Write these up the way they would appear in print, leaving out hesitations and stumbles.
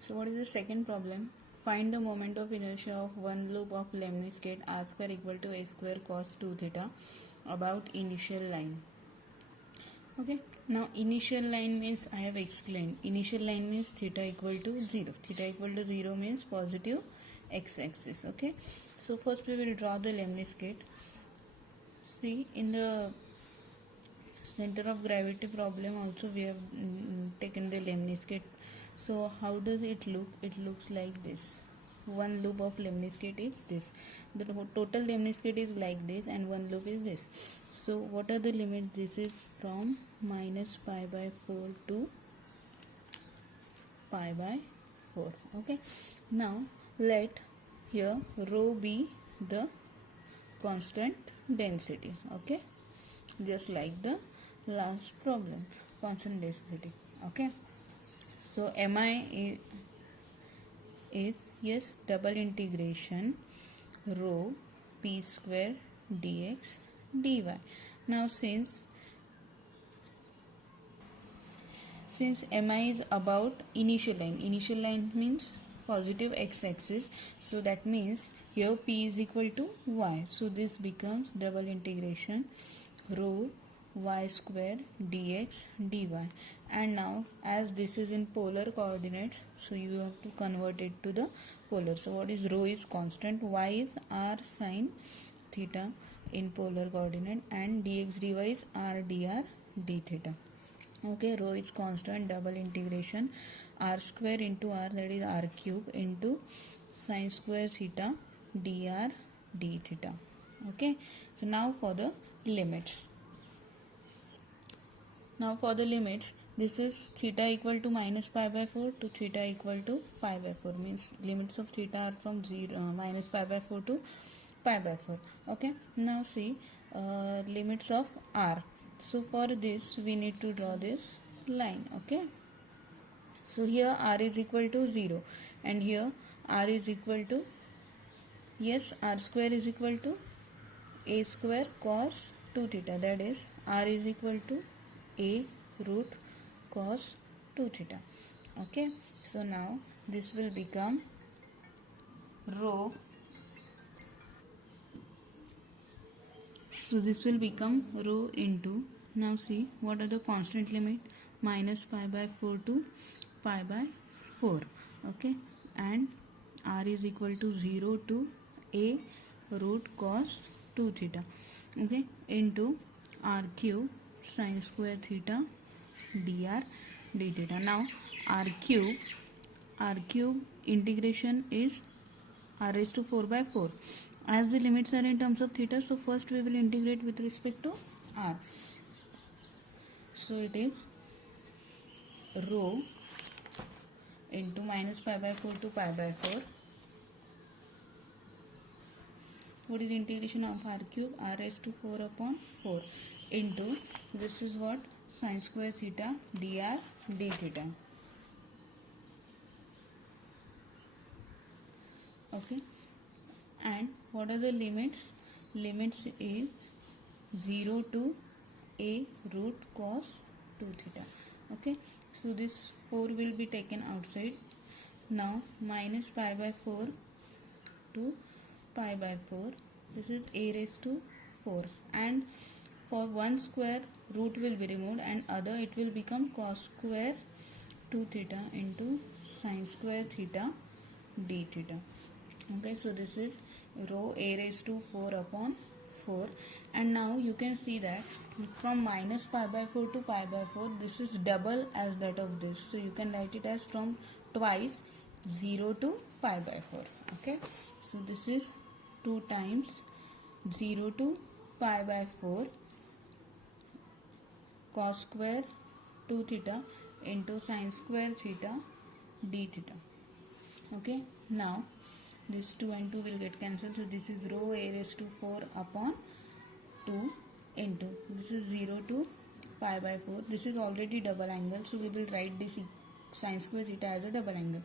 So what is the second problem? Find the moment of inertia of one loop of lemniscate r square equal to a square cos 2 theta about initial line. Okay, now initial line means I have explained. Initial line means theta equal to 0. Theta equal to 0 means positive x-axis. Okay, so first we will draw the lemniscate. See, in the center of gravity problem also we have taken the lemniscate. So how does it look? It looks like this. One loop of lemniscate is this. The total lemniscate is like this and one loop is this. So what are the limits? This is from minus pi by 4 to pi by 4. Okay, now let here rho be the constant density. Okay, just like the last problem, constant density. Okay, so mi is yes, double integration rho p square dx dy. Now since mi is about initial line means positive x-axis, so that means here p is equal to y, so this becomes double integration rho y square dx dy. And now as this is in polar coordinates, so you have to convert it to the polar. So what is rho is constant, y is r sine theta in polar coordinate, and dx dy is r dr d theta. Okay, rho is constant, double integration r square into r, that is r cube, into sine square theta dr d theta. Okay, so now for the limits. Now for the limits, this is theta equal to minus pi by 4 to theta equal to pi by 4, means limits of theta are from minus pi by 4 to pi by 4. Okay, now see limits of r. So for this we need to draw this line. Okay, so here r is equal to 0 and here r is equal to, yes, r square is equal to a square cos 2 theta, that is r is equal to a root cos 2 theta. Okay, so now this will become rho. So this will become rho into, now see what are the constant limit, minus pi by 4 to pi by 4. Okay, and r is equal to 0 to a root cos 2 theta. Okay, into r cube sine square theta dr d theta. Now r cube integration is r raised to 4 by 4. As the limits are in terms of theta, so first we will integrate with respect to r. So it is rho into minus pi by 4 to pi by 4. What is the integration of r cube? R raised to 4 upon 4 into, this is what, sine square theta dr d theta. Okay, and what are the limits? Limits is 0 to a root cos 2 theta. Okay, so this 4 will be taken outside. Now minus pi by 4 to pi by 4, this is a raised to 4, and for one square root will be removed and other it will become cos square 2 theta into sine square theta d theta. Okay, so this is rho a raised to 4 upon 4, and now you can see that from minus pi by 4 to pi by 4, this is double as that of this, so you can write it as from twice 0 to pi by 4. Okay, so this is 2 times 0 to pi by 4 cos square 2 theta into sine square theta d theta. Okay, now this 2 and 2 will get cancelled, so this is rho a raised to 4 upon 2 into, this is 0 to pi by 4. This is already double angle, so we will write this sine square theta as a double angle.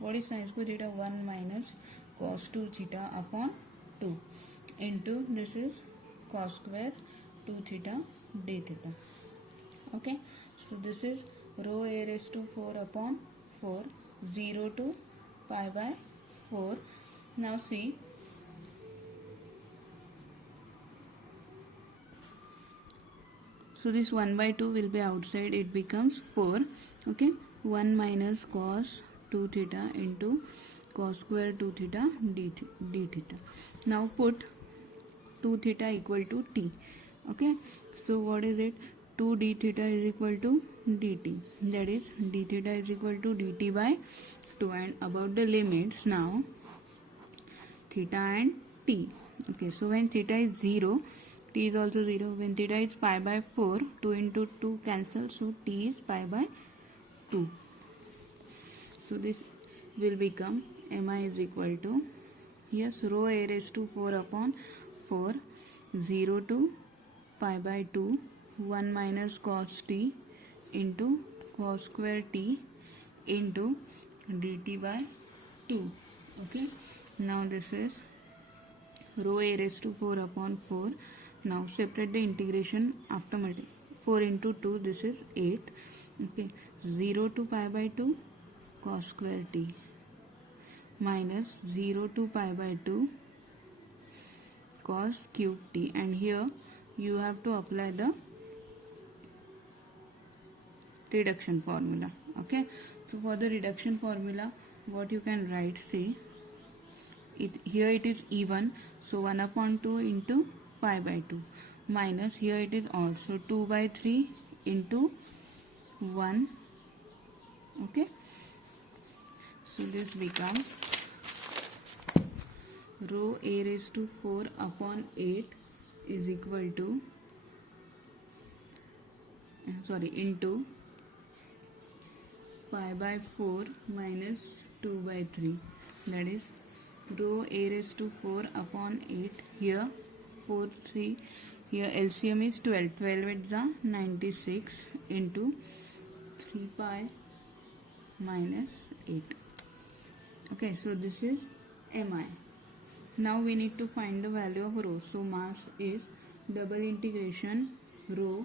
What is sine square theta? 1 minus cos 2 theta upon 2 into, this is cos square 2 theta d theta. Okay, so this is rho a raised to 4 upon 4 0 to pi by 4. Now see, so this 1 by 2 will be outside, it becomes 4. Okay, 1 minus cos 2 theta into cos square 2 theta d theta. Now put 2 theta equal to t. Okay, so what is it? 2 d theta is equal to dt, that is d theta is equal to dt by 2. And about the limits now, theta and t. Okay, so when theta is 0, t is also 0. When theta is pi by 4, 2 into 2 cancel, so t is pi by 2. So this will become mi is equal to, yes, rho a raised to 4 upon 4, 0 to pi by 2, 1 minus cos t into cos square t into dt by 2. Okay, now this is rho a raised to 4 upon 4. Now separate the integration after multiplying. 4 into 2, this is 8. Okay, 0 to pi by 2 cos square t minus 0 to pi by 2 cos cube t, and here you have to apply the reduction formula. Okay, so for the reduction formula, what you can write, see, here it is even, so 1 upon 2 into pi by 2, minus here it is odd, so 2 by 3 into 1. Okay, so this becomes rho a raised to 4 upon 8 is equal to, into pi by 4 minus 2 by 3, that is rho a raised to 4 upon 8, here 4 3, here LCM is 12, 12 is 96 into 3 pi minus 8. Okay, so this is mi. Now we need to find the value of rho. So mass is double integration rho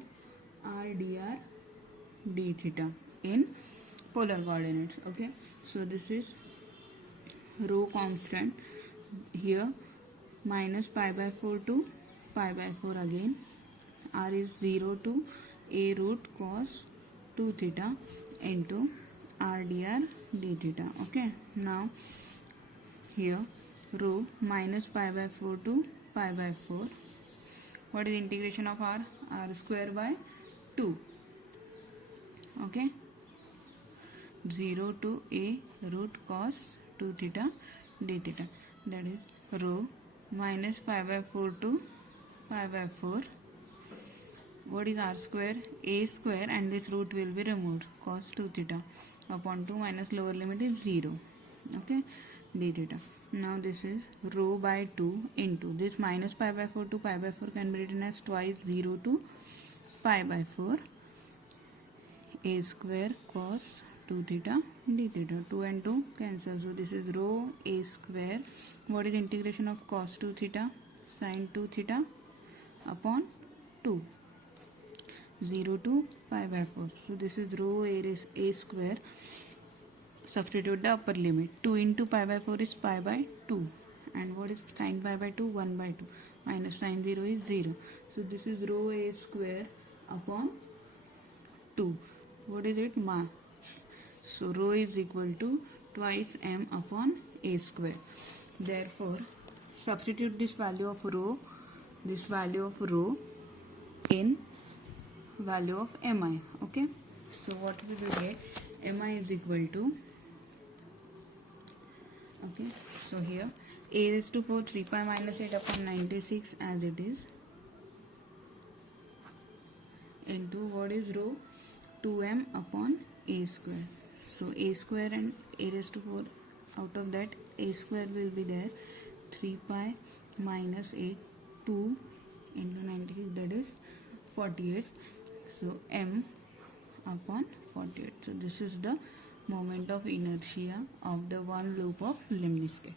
r dr d theta in polar coordinates. Okay, so this is rho constant, here minus pi by 4 to pi by 4 again, r is 0 to a root cos 2 theta into r dr d theta. Okay, now here rho minus pi by 4 to pi by 4, what is integration of r? R square by 2. Okay, 0 to a root cos 2 theta d theta, that is rho minus pi by 4 to pi by 4, what is r square? A square, and this root will be removed, cos 2 theta upon 2 minus lower limit is 0. Okay, d theta. Now this is rho by 2 into this minus pi by 4 to pi by 4 can be written as twice 0 to pi by 4, a square cos 2 theta d theta, 2 and 2 cancel, so this is rho a square, what is integration of cos 2 theta sin 2 theta upon 2, 0 to pi by 4, so this is rho a square. Substitute the upper limit, 2 into pi by 4 is pi by 2, and what is sin pi by 2? 1 by 2, minus sin 0 is 0, so this is rho a square upon 2, what is it? Mass. So rho is equal to twice m upon a square. Therefore substitute this value of rho in value of mi. Okay, so what we will get? Mi is equal to, okay, so here a raised to 4 3 pi minus 8 upon 96 as it is, into what is rho? 2m upon a square. So a square and a raised to 4, out of that a square will be there, 3 pi minus 8, 2 into 96, that is 48. So m upon 48. So this is the moment of inertia of the one loop of Lemniscate.